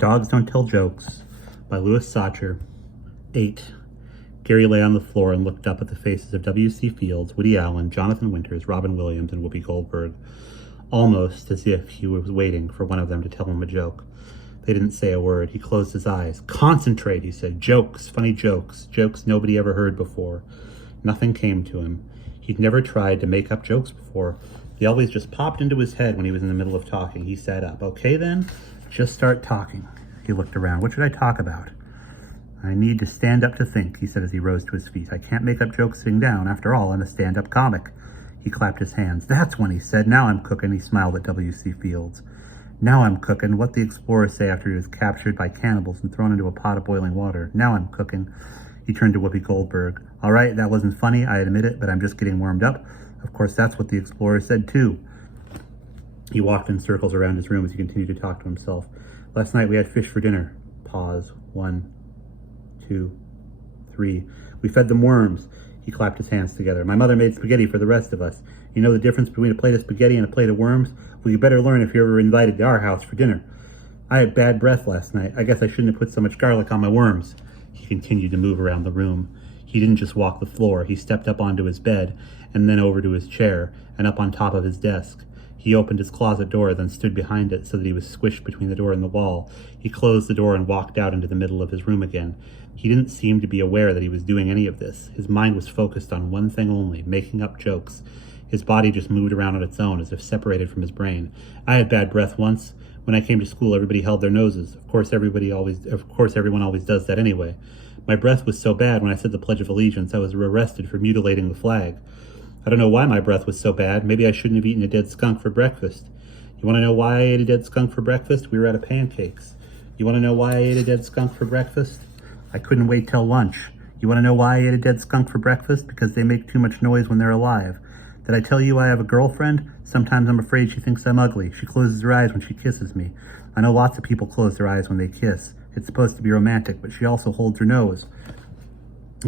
Dogs Don't Tell Jokes by Louis Sachar. 8. Gary lay on the floor and looked up at the faces of W.C. Fields, Woody Allen, Jonathan Winters, Robin Williams, and Whoopi Goldberg, almost as if he was waiting for one of them to tell him a joke. They didn't say a word. He closed his eyes. "Concentrate," he said. "Jokes, funny jokes, jokes nobody ever heard before." Nothing came to him. He'd never tried to make up jokes before. They always just popped into his head when he was in the middle of talking. He sat up. "Okay then, just start talking." He looked around. "What should I talk about?" "I need to stand up to think," he said as he rose to his feet. "I can't make up jokes sitting down. After all, I'm a stand-up comic." He clapped his hands. "That's when," he said. "Now I'm cooking." He smiled at W.C. Fields. "Now I'm cooking. What the explorers say after he was captured by cannibals and thrown into a pot of boiling water. Now I'm cooking." He turned to Whoopi Goldberg. "All right, that wasn't funny, I admit it, but I'm just getting warmed up. Of course, that's what the explorers said, too." He walked in circles around his room as he continued to talk to himself. "Last night we had fish for dinner." Pause. 1, 2, 3. "We fed them worms." He clapped his hands together. "My mother made spaghetti for the rest of us. You know the difference between a plate of spaghetti and a plate of worms? Well, you better learn if you're ever invited to our house for dinner. I had bad breath last night. I guess I shouldn't have put so much garlic on my worms." He continued to move around the room. He didn't just walk the floor. He stepped up onto his bed and then over to his chair and up on top of his desk. He opened his closet door, then stood behind it so that he was squished between the door and the wall. He closed the door and walked out into the middle of his room again. He didn't seem to be aware that he was doing any of this. His mind was focused on one thing only, making up jokes. His body just moved around on its own, as if separated from his brain. "I had bad breath once. When I came to school, everybody held their noses. Of course, everyone always does that anyway. My breath was so bad when I said the Pledge of Allegiance, I was arrested for mutilating the flag. I don't know why my breath was so bad. Maybe I shouldn't have eaten a dead skunk for breakfast. You want to know why I ate a dead skunk for breakfast? We were out of pancakes. You want to know why I ate a dead skunk for breakfast? I couldn't wait till lunch. You want to know why I ate a dead skunk for breakfast? Because they make too much noise when they're alive. Did I tell you I have a girlfriend? Sometimes I'm afraid she thinks I'm ugly. She closes her eyes when she kisses me. I know lots of people close their eyes when they kiss. It's supposed to be romantic, but she also holds her nose."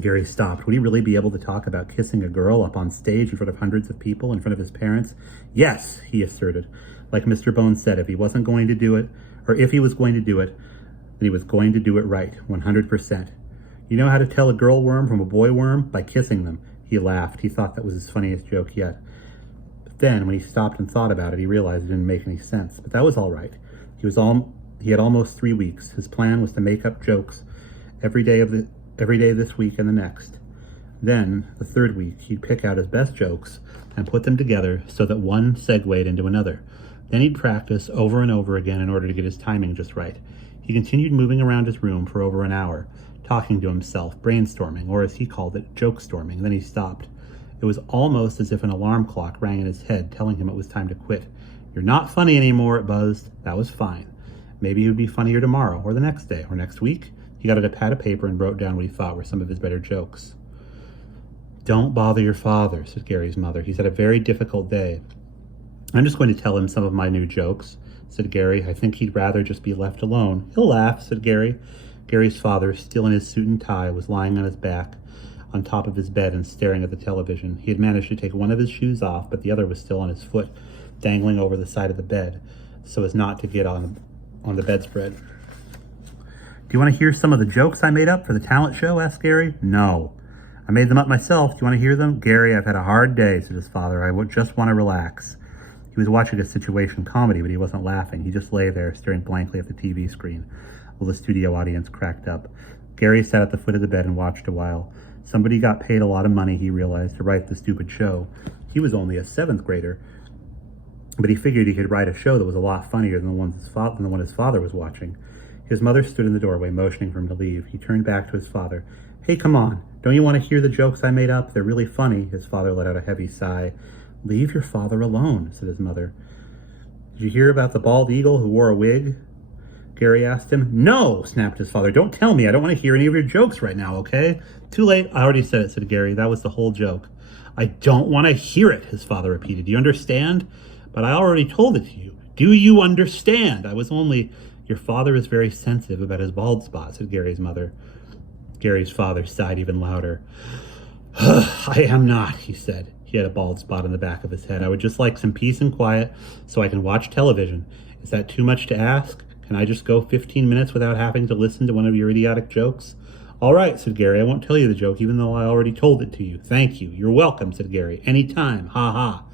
Gary stopped. Would he really be able to talk about kissing a girl up on stage in front of hundreds of people, in front of his parents? "Yes," he asserted. Like Mr. Bones said, if he wasn't going to do it, or if he was going to do it, then he was going to do it right, 100%. "You know how to tell a girl worm from a boy worm? By kissing them." He laughed. He thought that was his funniest joke yet. But then, when he stopped and thought about it, he realized it didn't make any sense. But that was all right. He had almost 3 weeks. His plan was to make up jokes every day this week and the next. Then, the 3rd week, he'd pick out his best jokes and put them together so that one segued into another. Then he'd practice over and over again in order to get his timing just right. He continued moving around his room for over an hour, talking to himself, brainstorming, or as he called it, joke-storming. Then he stopped. It was almost as if an alarm clock rang in his head, telling him it was time to quit. "You're not funny anymore," it buzzed. That was fine. Maybe he would be funnier tomorrow, or the next day, or next week. He got out a pad of paper and wrote down what he thought were some of his better jokes. "Don't bother your father," said Gary's mother. "He's had a very difficult day." "I'm just going to tell him some of my new jokes," said Gary. "I think he'd rather just be left alone." "He'll laugh," said Gary. Gary's father, still in his suit and tie, was lying on his back on top of his bed and staring at the television. He had managed to take one of his shoes off, but the other was still on his foot, dangling over the side of the bed, so as not to get on the bedspread. "Do you want to hear some of the jokes I made up for the talent show?" asked Gary. "No. I made them up myself. Do you want to hear them?" "Gary, I've had a hard day," said his father. "I just want to relax." He was watching a situation comedy, but he wasn't laughing. He just lay there, staring blankly at the TV screen, while the studio audience cracked up. Gary sat at the foot of the bed and watched a while. Somebody got paid a lot of money, he realized, to write the stupid show. He was only a 7th grader, but he figured he could write a show that was a lot funnier than the one his father was watching. His mother stood in the doorway, motioning for him to leave. He turned back to his father. "Hey, come on. Don't you want to hear the jokes I made up? They're really funny." His father let out a heavy sigh. "Leave your father alone," said his mother. "Did you hear about the bald eagle who wore a wig?" Gary asked him. "No," snapped his father. "Don't tell me. I don't want to hear any of your jokes right now, okay?" "Too late. I already said it," said Gary. "That was the whole joke." "I don't want to hear it," his father repeated. "Do you understand?" "But I already told it to you." "Do you understand? I was only..." "Your father is very sensitive about his bald spot," said Gary's mother. Gary's father sighed even louder. "I am not," he said. He had a bald spot on the back of his head. "I would just like some peace and quiet so I can watch television. Is that too much to ask?" Can I just go 15 minutes without having to listen to one of your idiotic jokes? All right, said Gary. I won't tell you the joke, even though I already told it to you. Thank you. You're welcome, said Gary. Any time. Ha ha.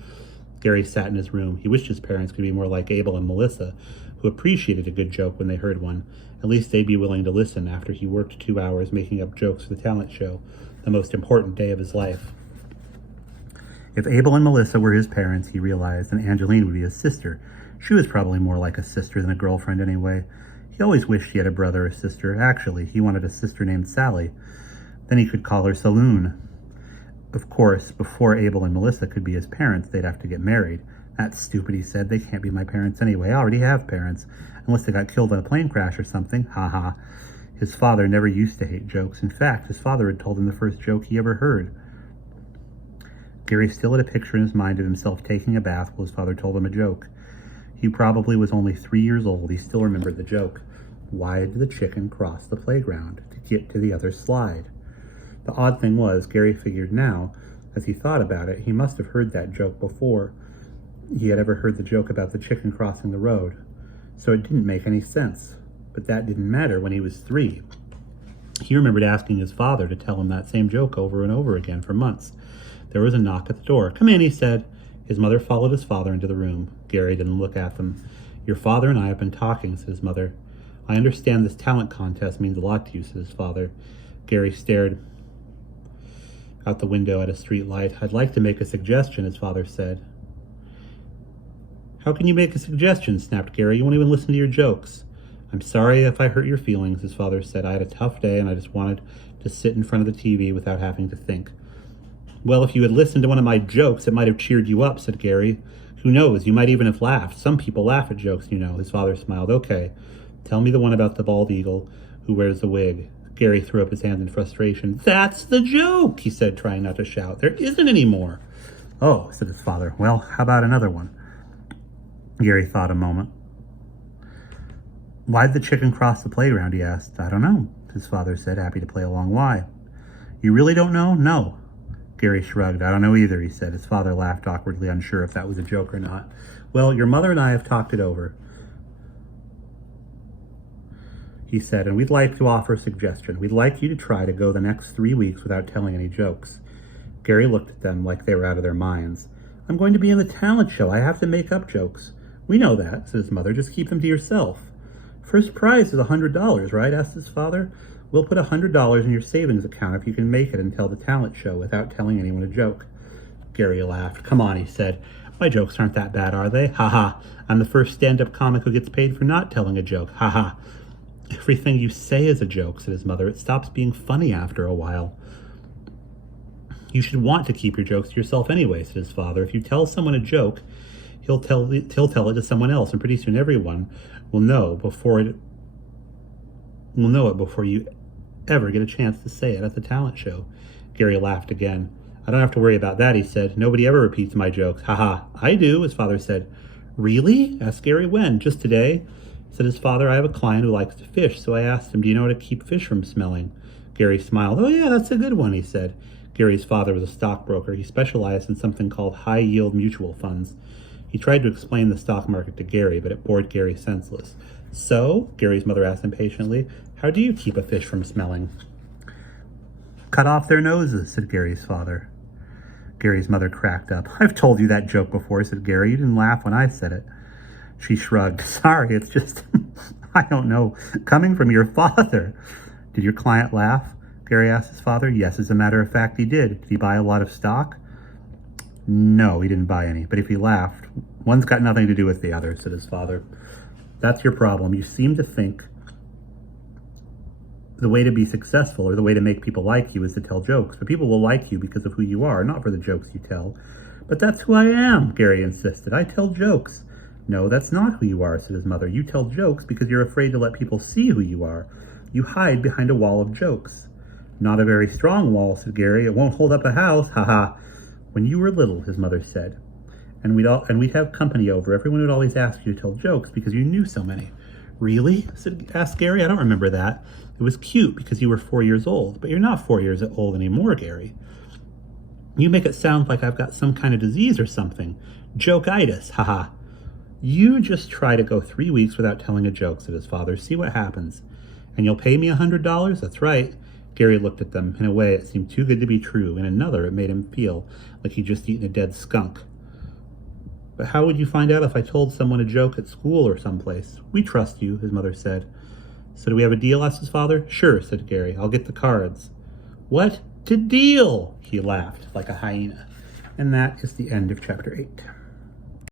Gary sat in his room. He wished his parents could be more like Abel and Melissa, who appreciated a good joke when they heard one. At least they'd be willing to listen after he worked 2 hours making up jokes for the talent show, the most important day of his life. If Abel and Melissa were his parents, he realized, then Angeline would be his sister. She was probably more like a sister than a girlfriend anyway. He always wished he had a brother or sister. Actually, he wanted a sister named Sally. Then he could call her Saloon. Of course, before Abel and Melissa could be his parents, they'd have to get married. That's stupid, he said. They can't be my parents anyway. I already have parents, unless they got killed in a plane crash or something. Ha ha. His father never used to hate jokes. In fact, his father had told him the first joke he ever heard. Gary still had a picture in his mind of himself taking a bath while his father told him a joke. He probably was only 3 years old. He still remembered the joke. Why did the chicken cross the playground? To get to the other slide. The odd thing was, Gary figured now, as he thought about it, he must have heard that joke before he had ever heard the joke about the chicken crossing the road. So it didn't make any sense. But that didn't matter when he was 3. He remembered asking his father to tell him that same joke over and over again for months. There was a knock at the door. Come in, he said. His mother followed his father into the room. Gary didn't look at them. Your father and I have been talking, said his mother. I understand this talent contest means a lot to you, said his father. Gary stared out the window at a street light. I'd like to make a suggestion, his father said. How can you make a suggestion? Snapped Gary. You won't even listen to your jokes. I'm sorry if I hurt your feelings, his father said. I had a tough day and I just wanted to sit in front of the TV without having to think. Well, if you had listened to one of my jokes, it might have cheered you up, said Gary. Who knows? You might even have laughed. Some people laugh at jokes, you know. His father smiled. Okay, tell me the one about the bald eagle who wears the wig. Gary threw up his hands in frustration. That's the joke, he said, trying not to shout. There isn't any more. Oh, said his father. Well, how about another one? Gary thought a moment. Why'd the chicken cross the playground, he asked. I don't know, his father said, happy to play along. Why? You really don't know? No. Gary shrugged. I don't know either, he said. His father laughed awkwardly, unsure if that was a joke or not. Well, your mother and I have talked it over, he said, and we'd like to offer a suggestion. We'd like you to try to go the next 3 weeks without telling any jokes. Gary looked at them like they were out of their minds. I'm going to be in the talent show. I have to make up jokes. We know that, said his mother. Just keep them to yourself. First prize is $100, right? Asked his father. We'll put $100 in your savings account if you can make it until the talent show without telling anyone a joke. Gary laughed. Come on, he said. My jokes aren't that bad, are they? Ha ha. I'm the first stand-up comic who gets paid for not telling a joke. Ha ha. Everything you say is a joke, said his mother. It stops being funny after a while. You should want to keep your jokes to yourself anyway, said his father. If you tell someone a joke, he'll tell it to someone else, and pretty soon everyone will know it before you ever get a chance to say it at the talent show. Gary laughed again. I don't have to worry about that, he said. Nobody ever repeats my jokes. Ha ha. I do, his father said. Really? Asked Gary. When? Just today? Said his father. I have a client who likes to fish, so I asked him, do you know how to keep fish from smelling? Gary smiled. Oh yeah, that's a good one, he said. Gary's father was a stockbroker. He specialized in something called high-yield mutual funds. He tried to explain the stock market to Gary, but it bored Gary senseless. So, Gary's mother asked impatiently, how do you keep a fish from smelling? Cut off their noses, said Gary's father. Gary's mother cracked up. I've told you that joke before, said Gary. You didn't laugh when I said it. She shrugged. Sorry, it's just, I don't know, coming from your father. Did your client laugh? Gary asked his father. Yes, as a matter of fact, he did. Did he buy a lot of stock? No, he didn't buy any. But if he laughed, one's got nothing to do with the other, said his father. That's your problem. You seem to think the way to be successful or the way to make people like you is to tell jokes. But people will like you because of who you are, not for the jokes you tell. But that's who I am, Gary insisted. I tell jokes. No, that's not who you are, said his mother. You tell jokes because you're afraid to let people see who you are. You hide behind a wall of jokes. Not a very strong wall, said Gary. It won't hold up a house. Ha ha. When you were little, his mother said, and we'd have company over, everyone would always ask you to tell jokes because you knew so many. Really? Asked Gary. I don't remember that. It was cute because you were 4 years old, but you're not 4 years old anymore, Gary. You make it sound like I've got some kind of disease or something. Joke-itis, haha. You just try to go 3 weeks without telling a joke, said his father. See what happens. And you'll pay me $100? That's right. Gary looked at them. In a way, it seemed too good to be true. In another, it made him feel like he'd just eaten a dead skunk. But how would you find out if I told someone a joke at school or someplace? We trust you, his mother said. So do we have a deal, asked his father. Sure, said Gary. I'll get the cards. What? To deal? He laughed like a hyena. And that is the end of chapter 8.